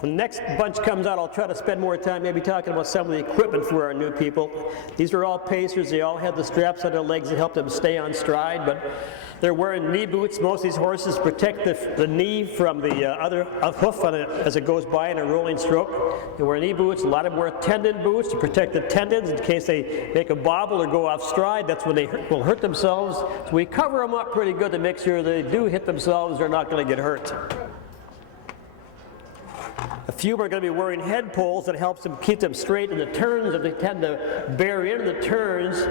When the next bunch comes out, I'll try to spend more time maybe talking about some of the equipment for our new people. These are all pacers. They all have the straps on their legs that help them stay on stride, but they're wearing knee boots. Most of these horses protect the knee from the other hoof as it goes by in a rolling stroke. They wear knee boots. A lot of them wear tendon boots to protect the tendons in case they make a bobble or go off stride. That's when they will hurt themselves. So we cover them up pretty good to make sure they do hit themselves. They're not going to get hurt. A few are going to be wearing head poles that helps them keep them straight in the turns. If they tend to bear into the turns,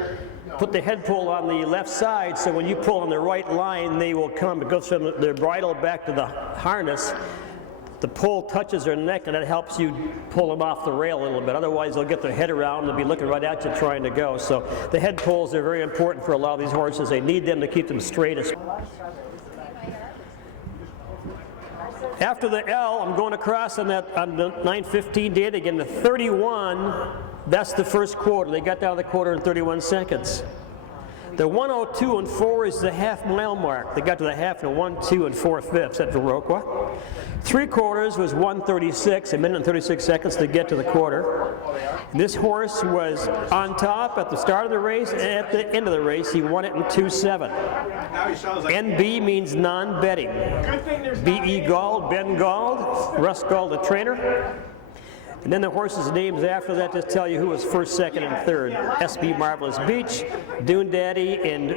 put the head pole on the left side so when you pull on the right line, they will come. It goes from their bridle back to the harness. The pole touches their neck and that helps you pull them off the rail a little bit. Otherwise, they'll get their head around and they'll be looking right at you trying to go. So the head poles are very important for a lot of these horses. They need them to keep them straight. After the L, I'm going across on the 9:15 date again to 31. That's the first quarter. They got down to the quarter in 31 seconds. The 1:02 and 4 is the half-mile mark. They got to the half in 1, 2, and 4/5 at Viroqua. 3/4 was 1:36, a minute and 36 seconds to get to the quarter. This horse was on top at the start of the race, and at the end of the race, he won it in 2:7. NB means non-betting. B.E. Gauld, Ben Gauld, Russ Gauld, the trainer. And then the horses' names after that just tell you who was first, second, and third. SB Marvelous Beach, Dune Daddy, and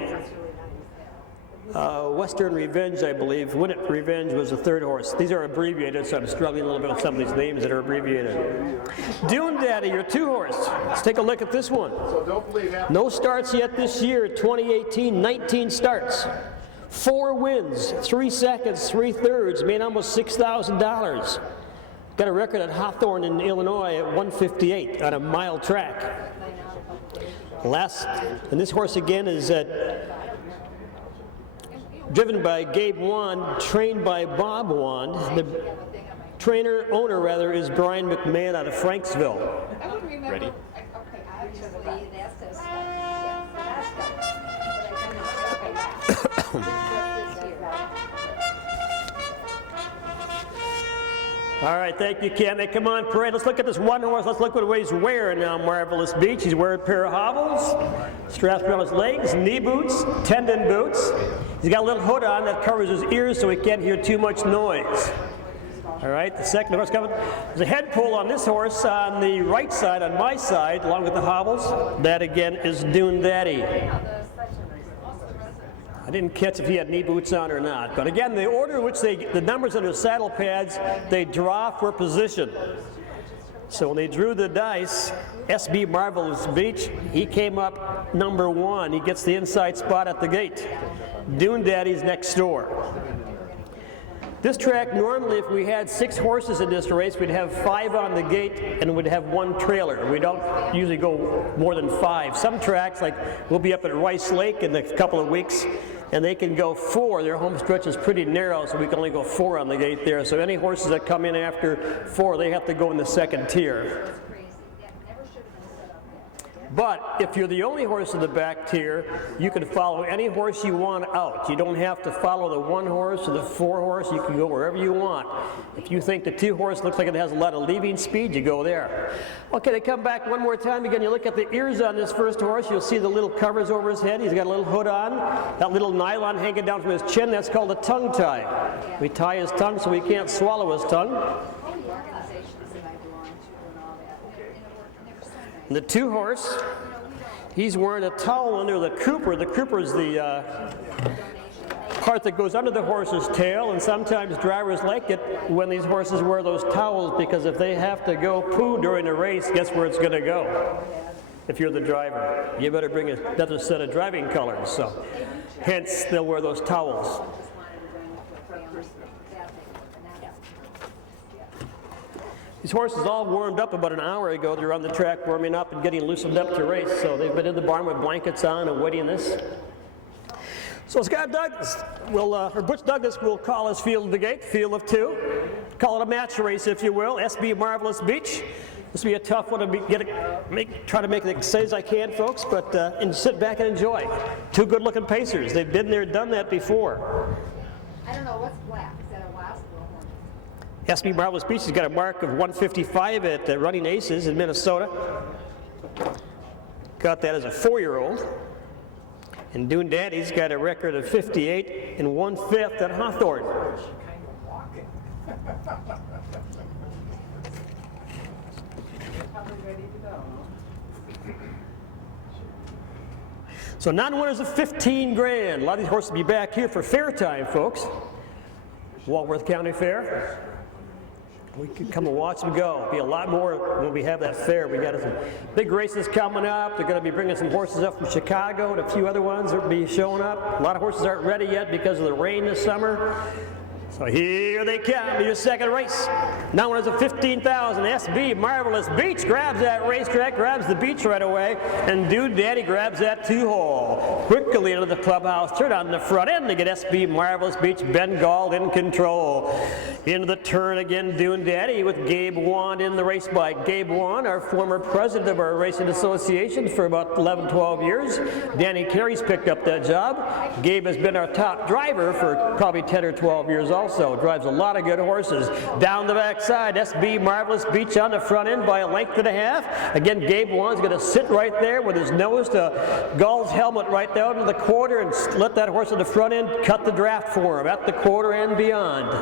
Western Revenge, I believe. Win It Revenge was the third horse. These are abbreviated, so I'm struggling a little bit with some of these names that are abbreviated. Dune Daddy, your 2-horse. Let's take a look at this one. No starts yet this year, 2018, 19 starts. 4 wins, 3 seconds, 3/3, made almost $6,000. Got a record at Hawthorne in Illinois at 1:58 on a mile track. And this horse again is driven by Gabe Wand, trained by Bob Wand. The owner rather, is Brian McMahon out of Franksville. Ready? All right, thank you, Ken. Hey, come on, Parade. Let's look at this one horse. Let's look what he's wearing now, Marvelous Beach. He's wearing a pair of hobbles, straps around his legs, knee boots, tendon boots. He's got a little hood on that covers his ears so he can't hear too much noise. All right, the second horse coming. There's a head pull on this horse on the right side, on my side, along with the hobbles. That, again, is Dune Daddy. I didn't catch if he had knee boots on or not. But again, the order in which the numbers on their saddle pads, they draw for position. So when they drew the dice, SB Marvelous Beach, he came up number 1. He gets the inside spot at the gate. Dune Daddy's next door. This track, normally if we had 6 horses in this race, we'd have 5 on the gate and we'd have 1 trailer. We don't usually go more than 5. Some tracks, like we'll be up at Rice Lake in a couple of weeks, and they can go 4. Their home stretch is pretty narrow, so we can only go 4 on the gate there. So any horses that come in after 4, they have to go in the second tier. But if you're the only horse in the back tier, you can follow any horse you want out. You don't have to follow the 1 horse or the 4 horse. You can go wherever you want. If you think the 2 horse looks like it has a lot of leaving speed, you go there. Okay, they come back one more time. Again, you look at the ears on this first horse. You'll see the little covers over his head. He's got a little hood on. That little nylon hanging down from his chin, that's called a tongue tie. We tie his tongue so he can't swallow his tongue. And the 2 horse, he's wearing a towel under the crupper. The crupper is the part that goes under the horse's tail, and sometimes drivers like it when these horses wear those towels, because if they have to go poo during a race, guess where it's going to go? If you're the driver, you better bring another set of driving colors. So, hence, they'll wear those towels. These horses all warmed up about an hour ago. They're on the track warming up and getting loosened up to race. So they've been in the barn with blankets on and waiting this. So Scott Douglas, or Butch Douglas will call his field of the gate, field of 2. Call it a match race, if you will. SB Marvelous Beach. This will be a tough one to try to make it as safe as I can, folks, but and sit back and enjoy. 2 good-looking pacers. They've been there, done that before. I don't know, what's black? Is that a wasp or a SB Marvelous Beach has got a mark of 155 at Running Aces in Minnesota. Got that as a 4-year-old. And Dune Daddy's got a record of 58 and 1/5 at Hawthorne. So non-winners of 15 grand. A lot of these horses will be back here for fair time, folks. Walworth County Fair. We could come and watch them go. Be a lot more when we have that fair. We got some big races coming up. They're going to be bringing some horses up from Chicago, and a few other ones that will be showing up. A lot of horses aren't ready yet because of the rain this summer. So here they come, your second race. Now one is a 15,000. SB Marvelous Beach grabs that racetrack, grabs the beach right away, and Dune Daddy grabs that 2-hole. Quickly into the clubhouse, turn on the front end to get SB Marvelous Beach, Ben Gall in control. Into the turn again, Dune Daddy with Gabe Wand in the race bike. Gabe Wand, our former president of our racing association for about 11, 12 years. Danny Carey's picked up that job. Gabe has been our top driver for probably 10 or 12 years also. Drives a lot of good horses. Down the backside, SB Marvelous Beach on the front end by a length and a half. Again, Gabe Wand's going to sit right there with his nose to Gall's helmet right down to the quarter and let that horse on the front end cut the draft for him at the quarter and beyond.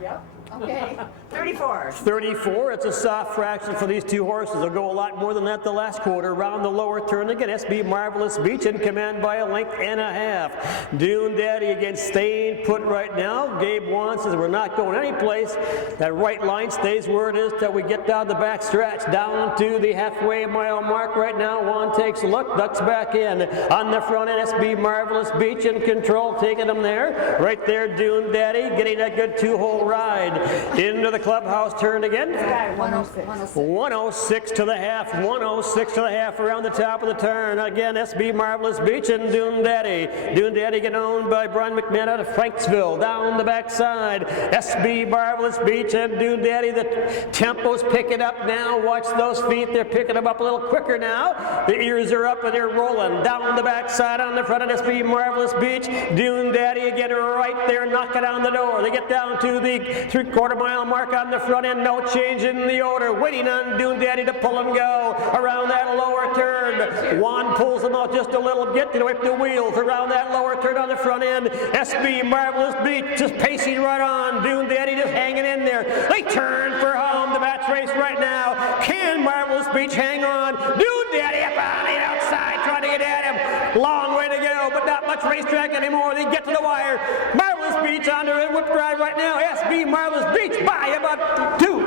Yep. Okay. 34. 34. It's a soft fraction for these two horses. They'll go a lot more than that the last quarter. Around the lower turn again, SB Marvelous Beach in command by a length and a half. Dune Daddy again staying put right now. Gabe Wand says we're not going any place. That right line stays where it is till we get down the back stretch. Down to the halfway mile mark right now. Wand takes a look, ducks back in. On the front end, SB Marvelous Beach in control, taking them there. Right there, Dune Daddy getting a good 2-hole ride. Into the clubhouse turn again. 106. 106 to the half. 106 to the half around the top of the turn. Again, SB Marvelous Beach and Dune Daddy. Dune Daddy getting owned by Brian McMahon out of Franksville. Down the backside, SB Marvelous Beach and Dune Daddy. The tempo's picking up now. Watch those feet. They're picking them up a little quicker now. The ears are up and they're rolling. Down the backside on the front of SB Marvelous Beach. Dune Daddy again right there knocking on the door. They get down to the 3/4 mile mark on the front end. No change in the order. Waiting on Dune Daddy to pull and go around that lower turn. Wand pulls them out just a little bit to whip the wheels around that lower turn on the front end. SB Marvelous Beach just pacing right on. Dune Daddy just hanging in there. They turn for home. The match race right now. Can Marvelous Beach hang on? Dune Daddy up on the outside trying to get at him. Long way to go, but not much racetrack anymore. They get to the wire. Marvelous Beach on the whip drive right now. SB Marvelous Beach by about 2.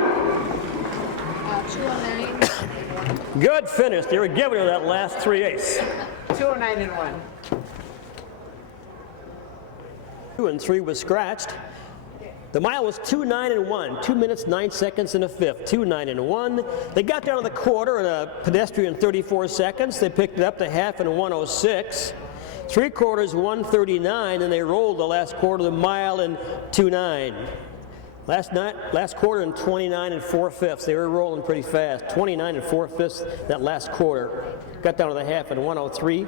209. Good finish. They were giving her that last 3/8. 209 and 1. 2 and 3 was scratched. The mile was 2:09 and 1, 2 minutes 9 seconds and a fifth. 2:09 and 1. They got down to the quarter in a pedestrian 34 seconds. They picked it up to half in 1:06. 3/4 1:39, and they rolled the last quarter of the mile in 2:09. Last quarter in 29 and 4/5. They were rolling pretty fast. 29 and 4/5 that last quarter. Got down to the half in 1:03.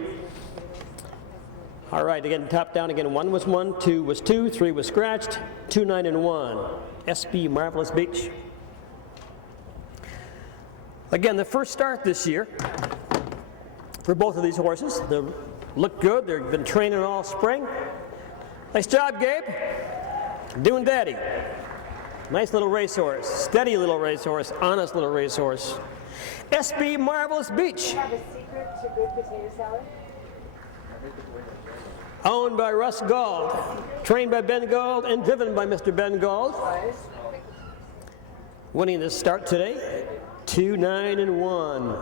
All right, again, top down again. 1 was 1, 2 was 2, 3 was scratched. 2:09 and 1. SB Marvelous Beach. Again, the first start this year for both of these horses. They look good. They've been training all spring. Nice job, Gabe. Dune Daddy. Nice little racehorse. Steady little racehorse. Honest little racehorse. SB Marvelous Beach. Have a secret to good potato salad? Owned by Russ Gauld. Trained by Ben Gauld and driven by Mr. Ben Gauld. Winning this start today. 2:09 and 1.